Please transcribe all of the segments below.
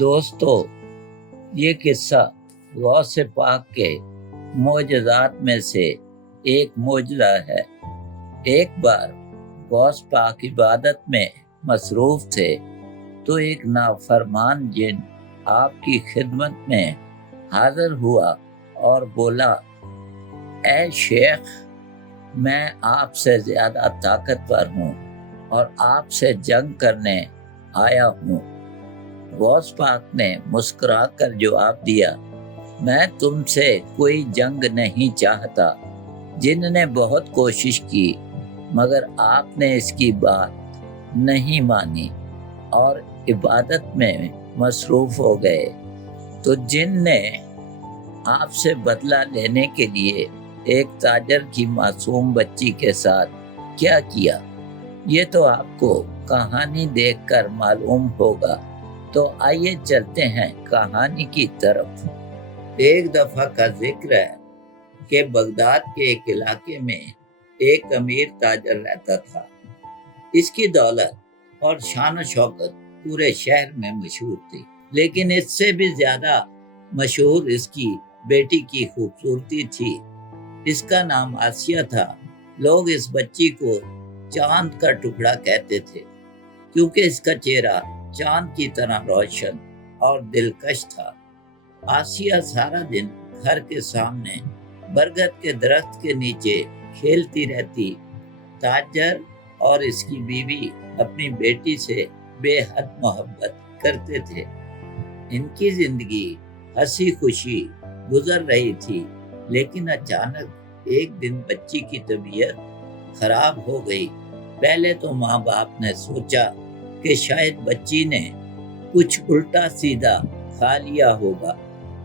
دوستو، یہ قصہ غوث پاک کے معجزات میں سے ایک معجزہ ہے۔ ایک بار غوث پاک عبادت میں مصروف تھے تو ایک نافرمان جن آپ کی خدمت میں حاضر ہوا اور بولا، اے شیخ، میں آپ سے زیادہ طاقتور ہوں اور آپ سے جنگ کرنے آیا ہوں۔ غوث پاک نے مسکرا کر جواب دیا، میں تم سے کوئی جنگ نہیں چاہتا۔ جن نے بہت کوشش کی مگر آپ نے اس کی بات نہیں مانی اور عبادت میں مصروف ہو گئے، تو جن نے آپ سے بدلہ لینے کے لیے ایک تاجر کی معصوم بچی کے ساتھ کیا کیا، یہ تو آپ کو کہانی دیکھ کر معلوم ہوگا۔ تو آئیے چلتے ہیں کہانی کی طرف۔ ایک دفعہ کا ذکر ہے کہ بغداد کے ایک علاقے میں ایک امیر تاجر رہتا تھا۔ اس کی دولت اور شان و شوکت پورے شہر میں مشہور تھی، لیکن اس سے بھی زیادہ مشہور اس کی بیٹی کی خوبصورتی تھی۔ اس کا نام آسیہ تھا۔ لوگ اس بچی کو چاند کا ٹکڑا کہتے تھے، کیونکہ اس کا چہرہ چاند کی طرح روشن اور دلکش تھا۔ آسیہ سارا دن گھر کے سامنے برگد کے درخت کے نیچے کھیلتی رہتی۔ تاجر اور اس کی بیوی اپنی بیٹی سے بے حد محبت کرتے تھے۔ ان کی زندگی ہنسی خوشی گزر رہی تھی، لیکن اچانک ایک دن بچی کی طبیعت خراب ہو گئی۔ پہلے تو ماں باپ نے سوچا کہ شاید بچی نے کچھ الٹا سیدھا کھا لیا ہوگا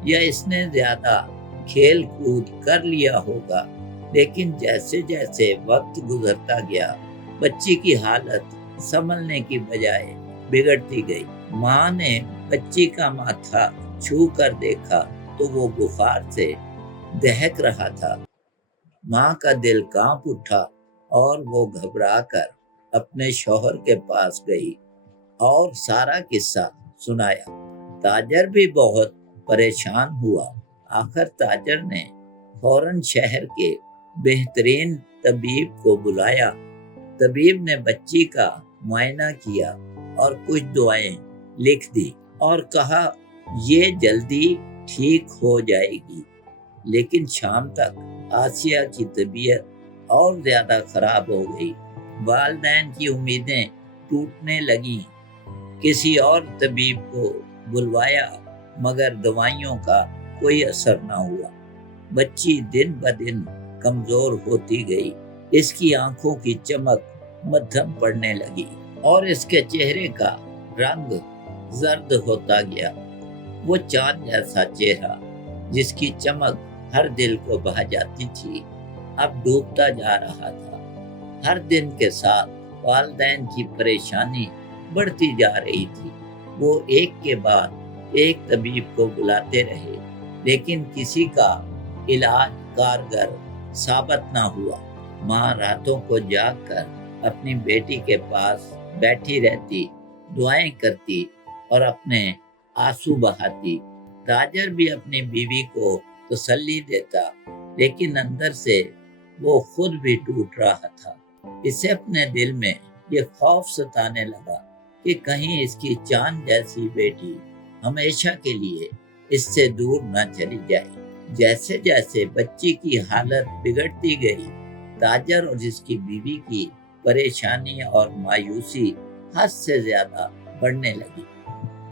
یا اس نے زیادہ کھیل کود کر لیا ہوگا، لیکن جیسے جیسے وقت گزرتا گیا بچی کی حالت سنبھلنے کی بجائے بگڑتی گئی۔ ماں نے بچی کا ماتھا چھو کر دیکھا تو وہ بخار سے دہک رہا تھا۔ ماں کا دل کانپ اٹھا اور وہ گھبرا کر اپنے شوہر کے پاس گئی اور سارا قصہ سنایا۔ تاجر بھی بہت پریشان ہوا۔ آخر تاجر نے فوراً شہر کے بہترین طبیب کو بلایا۔ طبیب نے بچی کا معائنہ کیا اور کچھ دعائیں لکھ دی اور کہا یہ جلدی ٹھیک ہو جائے گی۔ لیکن شام تک آسیہ کی طبیعت اور زیادہ خراب ہو گئی۔ والدین کی امیدیں ٹوٹنے لگیں۔ کسی اور طبیب کو بلوایا مگر دوائیوں کا کوئی اثر نہ ہوا۔ بچی دن بدن کمزور ہوتی گئی۔ اس کی آنکھوں کی چمک مدھم پڑنے لگی اور اس کے چہرے کا رنگ زرد ہوتا گیا۔ وہ چاند جیسا چہرہ جس کی چمک ہر دل کو بھا جاتی تھی، اب ڈوبتا جا رہا تھا۔ ہر دن کے ساتھ والدین کی پریشانی بڑھتی جا رہی تھی۔ وہ ایک کے بعد ایک طبیب کو بلاتے رہے، لیکن کسی کا علاج کارگر ثابت نہ ہوا۔ ماں راتوں کو جاگ کر اپنی بیٹی کے پاس بیٹھی رہتی، دعائیں کرتی اور اپنے آنسو بہاتی۔ تاجر بھی اپنی بیوی کو تسلی دیتا، لیکن اندر سے وہ خود بھی ٹوٹ رہا تھا۔ اسے اپنے دل میں یہ خوف ستانے لگا کہ کہیں اس کی چاند جیسی بیٹی ہمیشہ کے لیے اس سے دور نہ چلی جائے۔ جیسے جیسے بچی کی حالت بگڑتی گئی، تاجر اور اس کی بیوی کی پریشانی اور مایوسی حد سے زیادہ بڑھنے لگی۔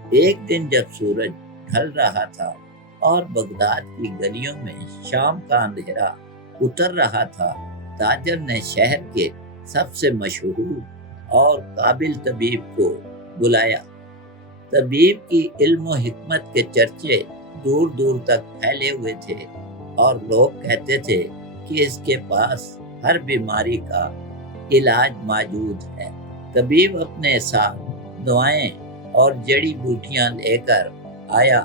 ایک دن جب سورج ڈھل رہا تھا اور بغداد کی گلیوں میں شام کا اندھیرا اتر رہا تھا، تاجر نے شہر کے سب سے مشہور اور قابل طبیب کو بلایا۔ طبیب کی علم و حکمت کے چرچے دور دور تک پھیلے ہوئے تھے اور لوگ کہتے تھے کہ اس کے پاس ہر بیماری کا علاج موجود ہے۔ طبیب اپنے ساتھ دعائیں اور جڑی بوٹیاں لے کر آیا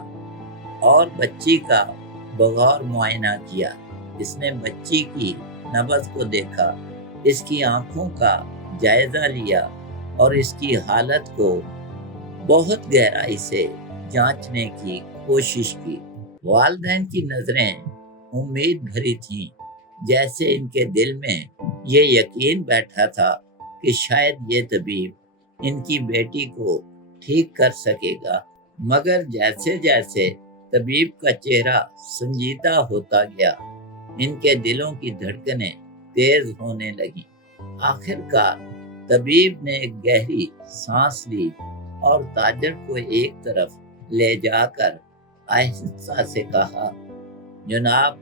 اور بچی کا بغور معائنہ کیا۔ اس نے بچی کی نبض کو دیکھا، اس کی آنکھوں کا جائزہ لیا اور اس کی حالت کو بہت گہرائی سے جانچنے کی کوشش کی۔ والدین کی نظریں امید بھری تھیں، جیسے ان کے دل میں یہ یقین بیٹھا تھا کہ شاید یہ طبیب ان کی بیٹی کو ٹھیک کر سکے گا۔ مگر جیسے جیسے طبیب کا چہرہ سنجیدہ ہوتا گیا، ان کے دلوں کی دھڑکنیں تیز ہونے لگیں۔ آخر کار طبیب نے ایک گہری سانس لی اور تاجر کو ایک طرف لے جا کر آہستہ سے کہا، جناب،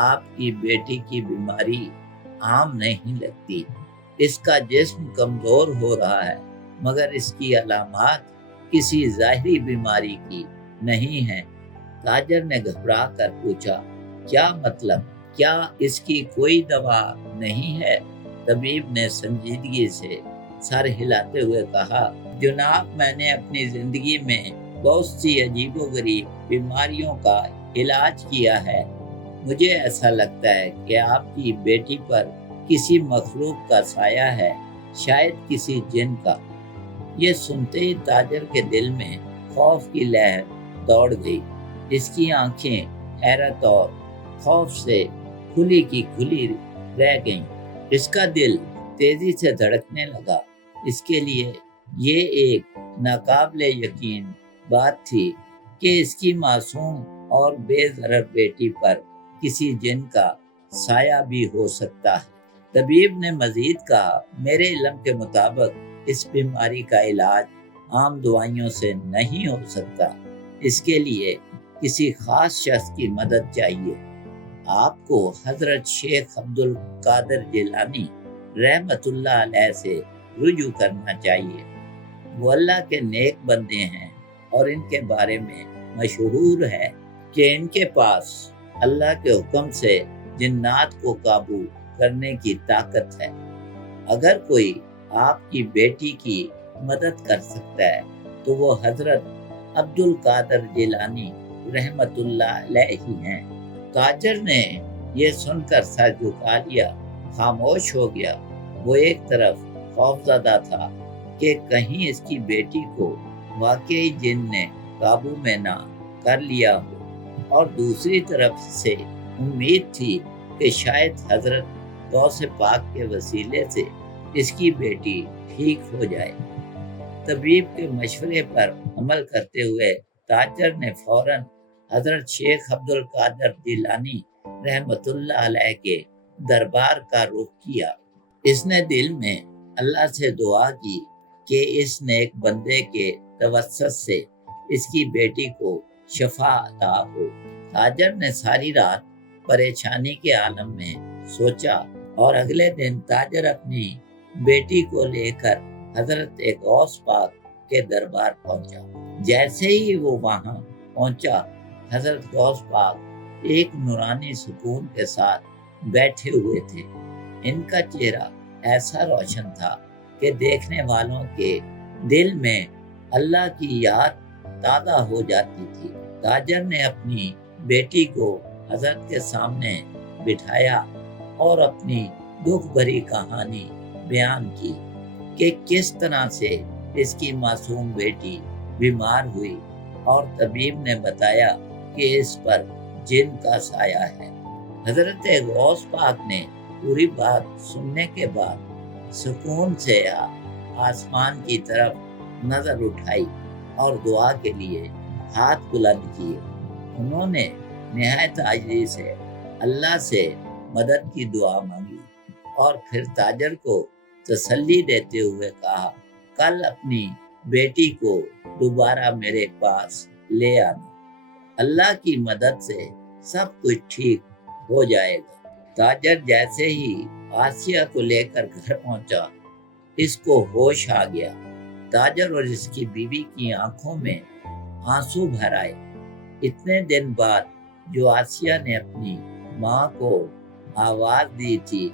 آپ کی بیٹی کی بیماری عام نہیں لگتی۔ اس کا جسم کمزور ہو رہا ہے، مگر اس کی علامات کسی ظاہری بیماری کی نہیں ہیں۔ تاجر نے گھبرا کر پوچھا، کیا مطلب؟ کیا اس کی کوئی دوا نہیں ہے؟ طبیب نے سنجیدگی سے سر ہلاتے ہوئے کہا، جناب، میں نے اپنی زندگی میں بہت سی عجیب و غریب بیماریوں کا علاج کیا ہے۔ مجھے ایسا لگتا ہے کہ آپ کی بیٹی پر کسی مخلوق کا سایہ ہے، شاید کسی جن کا۔ یہ سنتے ہی تاجر کے دل میں خوف کی لہر دوڑ گئی۔ اس کی آنکھیں حیرت اور خوف سے کھلی کی کھلی رہ گئیں۔ اس کا دل تیزی سے دھڑکنے لگا۔ اس کے لیے یہ ایک ناقابل یقین بات تھی کہ اس کی معصوم اور بے ضرر بیٹی پر کسی جن کا سایہ بھی ہو سکتا ہے۔ طبیب نے مزید کہا، میرے علم کے مطابق اس بیماری کا علاج عام دوائیوں سے نہیں ہو سکتا۔ اس کے لیے کسی خاص شخص کی مدد چاہیے۔ آپ کو حضرت شیخ عبد القادر جیلانی رحمت اللہ علیہ سے رجوع کرنا چاہیے۔ وہ اللہ کے نیک بندے ہیں اور ان کے بارے میں مشہور ہے کہ ان کے پاس اللہ کے حکم سے جنات کو قابو کرنے کی طاقت ہے۔ اگر کوئی آپ کی بیٹی کی مدد کر سکتا ہے تو وہ حضرت عبد القادر جیلانی رحمت اللہ علیہ ہی ہیں۔ تاجر نے یہ سن کر سر جھکا لیا، خاموش ہو گیا۔ وہ ایک طرف خوفزدہ تھا کہ کہیں اس کی بیٹی کو واقعی جن نے قابو میں نہ کر لیا ہو، اور دوسری طرف سے امید تھی کہ شاید حضرت غوث پاک کے وسیلے سے اس کی بیٹی ٹھیک ہو جائے۔ طبیب کے مشورے پر عمل کرتے ہوئے تاجر نے فوراً حضرت شیخ عبد القادر جیلانی رحمت اللہ علیہ کے دربار کا رخ کیا۔ اس نے دل میں اللہ سے دعا کی کہ اس نیک بندے کے توسط سے اس کی بیٹی کو شفا عطا ہو۔ تاجر نے ساری رات پریشانی کے عالم میں سوچا اور اگلے دن تاجر اپنی بیٹی کو لے کر حضرت غوث پاک کے دربار پہنچا۔ جیسے ہی وہ وہاں پہنچا، حضرت غوث پاک ایک نورانی سکون کے ساتھ بیٹھے ہوئے تھے۔ ان کا چہرہ ایسا روشن تھا کہ دیکھنے والوں کے دل میں اللہ کی یاد تازہ ہو جاتی تھی۔ تاجر نے اپنی بیٹی کو حضرت کے سامنے بٹھایا اور اپنی دکھ بھری کہانی بیان کی کہ کس طرح سے اس کی معصوم بیٹی بیمار ہوئی، اور طبیب نے بتایا کہ اس پر جن کا سایہ ہے۔ حضرت غوث پاک نے پوری بات سننے کے بعد سکون سے آسمان کی طرف نظر اٹھائی اور دعا کے لیے ہاتھ بلند کیے۔ انہوں نے نہایت عاجزی سے اللہ سے مدد کی دعا مانگی اور پھر تاجر کو تسلی دیتے ہوئے کہا، کل اپنی بیٹی کو دوبارہ میرے پاس لے آنا۔ اللہ کی مدد سے سب کچھ ٹھیک ہو جائے گا۔ تاجر جیسے ہی آسیہ کو لے کر گھر پہنچا، اس کو ہوش آ گیا۔ تاجر اور اس کی بیوی کی آنکھوں میں آنسو بھر آئے۔ اتنے دن بعد جو آسیہ نے اپنی ماں کو آواز دی تھی،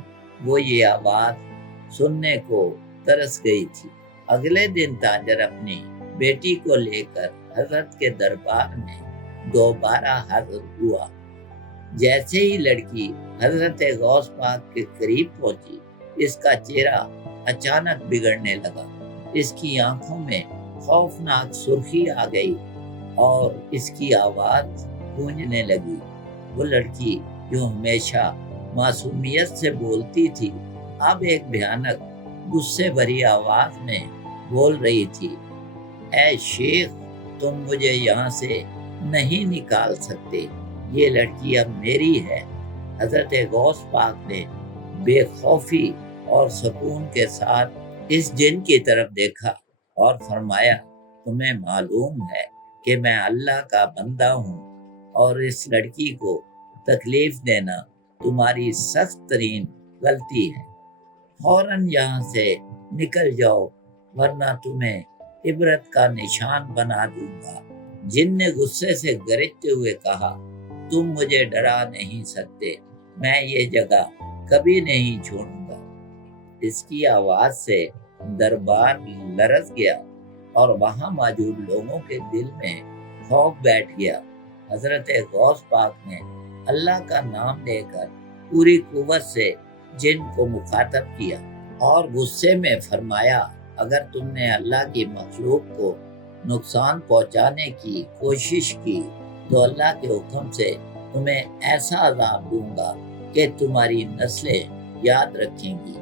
وہ یہ آواز سننے کو ترس گئی تھی۔ اگلے دن تاجر اپنی بیٹی کو لے کر حضرت کے دربار میں دوبارہ حاضر ہوا۔ جیسے ہی لڑکی حضرت غوث پاک کے قریب پہنچی، اس کا چہرہ اچانک بگڑنے لگا۔ اس کی آنکھوں میں خوفناک سرخی آ گئی اور اس کی آواز گونجنے لگی۔ وہ لڑکی جو ہمیشہ معصومیت سے بولتی تھی اب ایک بھیانک غصے بھری آواز میں بول رہی تھی، اے شیخ، تم مجھے یہاں سے نہیں نکال سکتے، یہ لڑکی اب میری ہے۔ حضرت غوث پاک نے بے خوفی اور سکون کے ساتھ اس جن کی طرف دیکھا اور فرمایا، تمہیں معلوم ہے کہ میں اللہ کا بندہ ہوں اور اس لڑکی کو تکلیف دینا تمہاری سخت ترین غلطی ہے، فوراً یہاں سے نکل جاؤ ورنہ تمہیں عبرت کا نشان بنا دوں گا۔ جن نے غصے سے گرجتے ہوئے کہا، تم مجھے ڈرا نہیں سکتے، میں یہ جگہ کبھی نہیں چھوڑوں گا۔ اس کی آواز سے دربار لرز گیا اور وہاں موجود لوگوں کے دل میں خوف بیٹھ گیا۔ حضرت غوث پاک نے اللہ کا نام لے کر پوری قوت سے جن کو مخاطب کیا اور غصے میں فرمایا، اگر تم نے اللہ کی مخلوق کو نقصان پہنچانے کی کوشش کی تو اللہ کے حکم سے تمہیں ایسا عذاب دوں گا کہ تمہاری نسلیں یاد رکھیں گی۔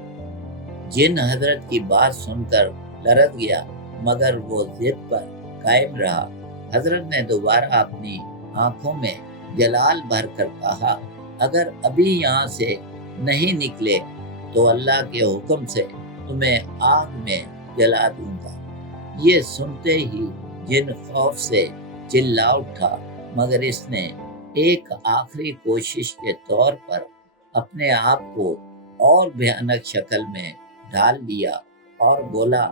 جن حضرت کی بات سن کر لرز گیا مگر وہ ضد پر قائم رہا۔ حضرت نے دوبارہ اپنی آنکھوں میں جلال بھر کر کہا، اگر ابھی یہاں سے نہیں نکلے تو اللہ کے حکم سے تمہیں آگ میں جلا دوں گا۔ یہ سنتے ہی جن خوف سے چلا اٹھا مگر اس نے ایک آخری کوشش کے طور پر اپنے آپ کو اور بھیانک شکل میں ڈھال لیا اور بولا،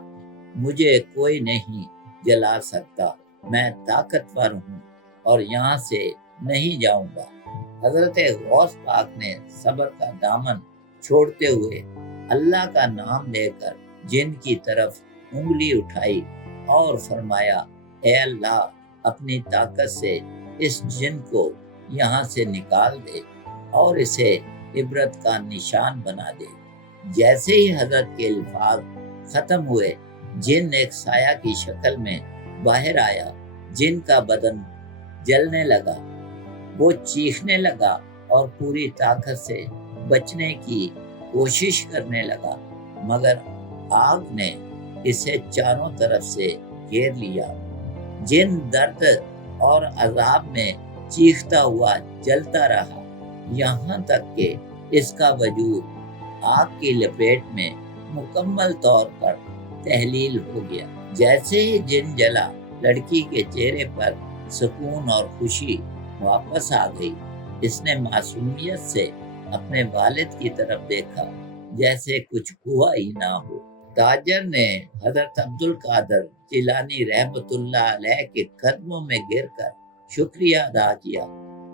مجھے کوئی نہیں جلا سکتا، میں طاقتور ہوں اور یہاں سے نہیں جاؤں گا۔ حضرت غوث پاک نے صبر کا دامن چھوڑتے ہوئے اللہ کا نام لے کر جن کی طرف انگلی اٹھائی اور فرمایا، اے اللہ، اپنی طاقت سے اس جن کو یہاں سے نکال دے اور اسے عبرت کا نشان بنا دے۔ جیسے ہی حضرت کے الفاظ ختم ہوئے جن ایک سایہ کی شکل میں باہر آیا۔ جن کا بدن جلنے لگا، وہ چیخنے لگا اور پوری طاقت سے بچنے کی کوشش کرنے لگا مگر آگ نے اسے چاروں طرف سے گھیر لیا۔ جن درد اور عذاب میں چیختا ہوا جلتا رہا یہاں تک کہ اس کا وجود آگ کی لپیٹ میں مکمل طور پر تحلیل ہو گیا۔ جیسے ہی جن جلا لڑکی کے چہرے پر سکون اور خوشی واپس آ گئی۔ اس نے معصومیت سے اپنے والد کی طرف دیکھا جیسے کچھ ہوا ہی نہ ہو۔ تاجر نے حضرت عبد القادر جیلانی رحمت اللہ علیہ کے قدموں میں گر کر شکریہ ادا کیا۔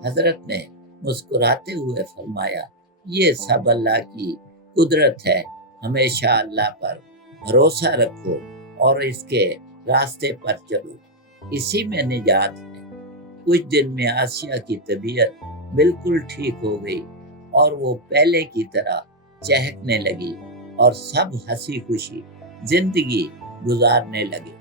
حضرت نے مسکراتے ہوئے فرمایا، یہ سب اللہ کی قدرت ہے، ہمیشہ اللہ پر بھروسہ رکھو اور اس کے راستے پر چلو، اسی میں نجات ہے۔ کچھ دن میں آسیہ کی طبیعت بالکل ٹھیک ہو گئی اور وہ پہلے کی طرح چہکنے لگی اور سب ہنسی خوشی زندگی گزارنے لگے۔